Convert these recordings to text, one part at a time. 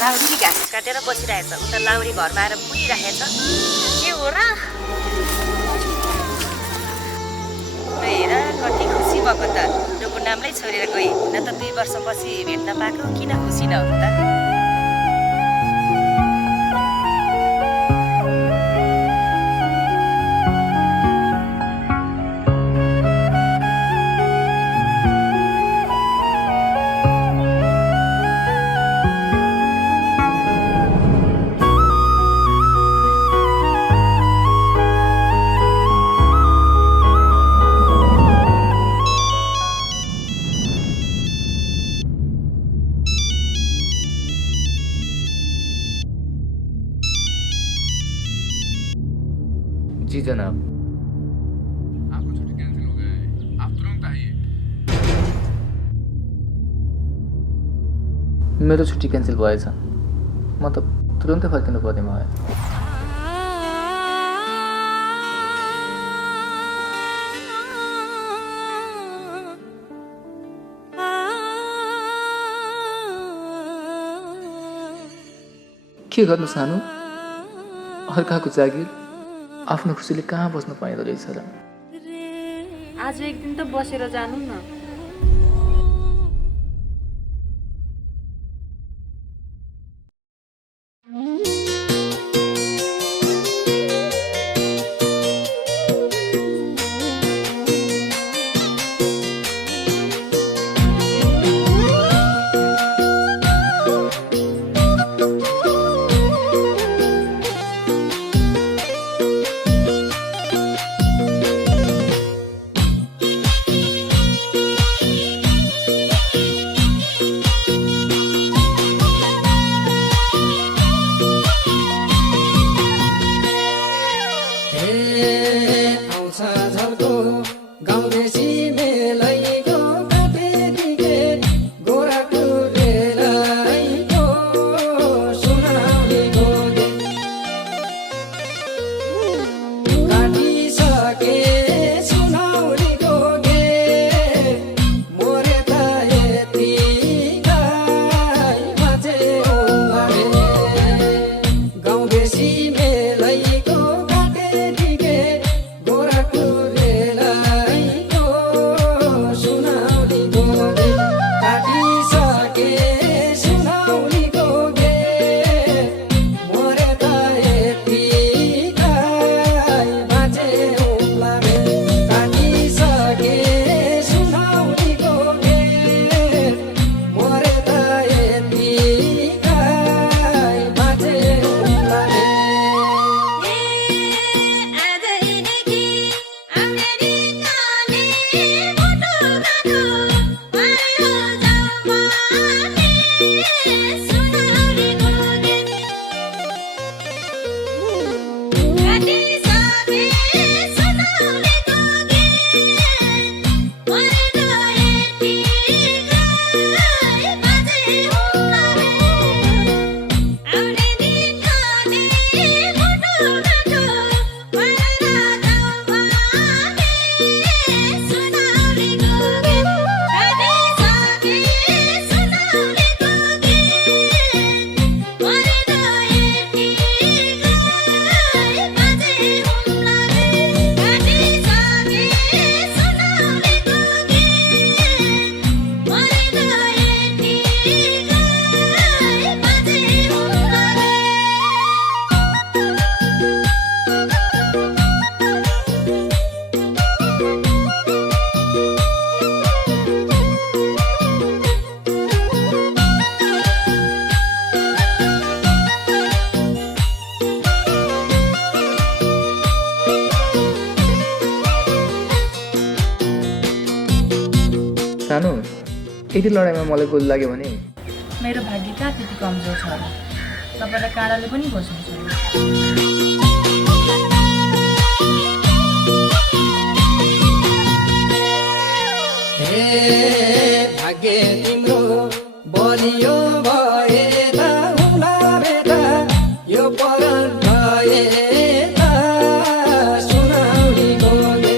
Lowry घाँस काटेर बसिरहेछ उता लाउरी घरमा आएर पुगिरहेछ के हो र हेर कति खुसी भएको त डोको नामलाई छोडेर गए न त 2 वर्षपछि भेट्न पाएको किन खुसी नहुनु त जी जनाब आपको छुट्टी कैंसिल हो गया है आप तुरंत आइए मेरो छुट्टी क्यान्सल भएछ म त तुरुन्तै फर्किनु पर्ने भयो के गर्नु सानो अर्काको जागिर आफ्नो खुसीले कहाँ बस्नु पाइँदो रहेछ र आज एक दिन त बसेर जानु न सानो यति लडाइँमा मलाई गोली लाग्यो भने मेरो भाग्य कहाँ त्यति कमजोर छ र तपाईलाई काँडाले पनि बस्नु छ भाग्य तिम्रो बलियो भए हुला बेटा यो परन भए सुनाउली गोले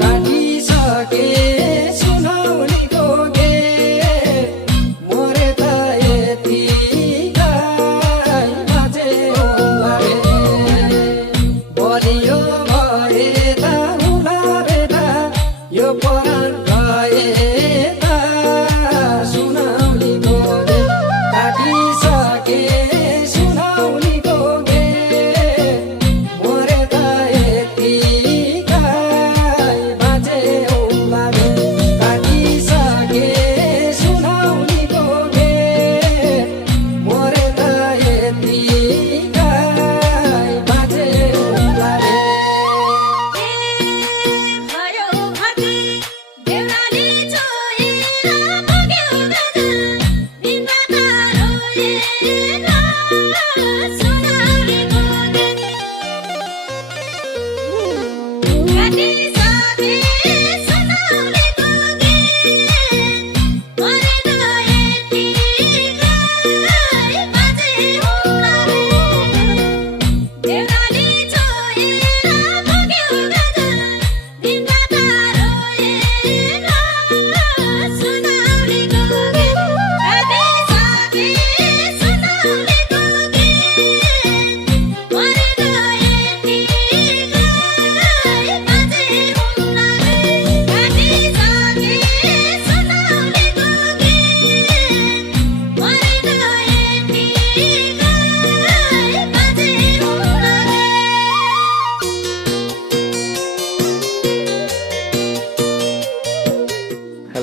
काटिसके सुनाउली गोगे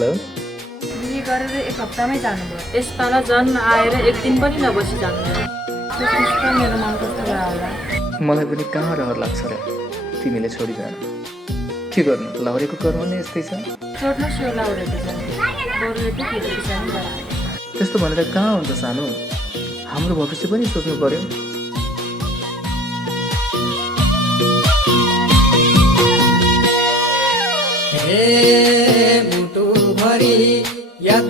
भयो? बिहे गरेर 1 हप्तामै जानुभयो। यसपाला झन् आएर 1 दिन पनि नबसी जानुभयो। त्यसपछि त मेरो मन कस्तो भयो होला। मलाई पनि कहाँ रहर लाग्छ र तिमीले छोडी जान। के गर्नु, लाउरेको कर्म नै यस्तै छ। छोड्नुहोस् यो लाउरेको चाहिँ बरुले त केटीको छ नि त। त्यस्तो भनेर कहाँ हुन्छ सानो, हाम्रो भविष्य पनि सोच्नु पर्यो। हे मुटु भरि याद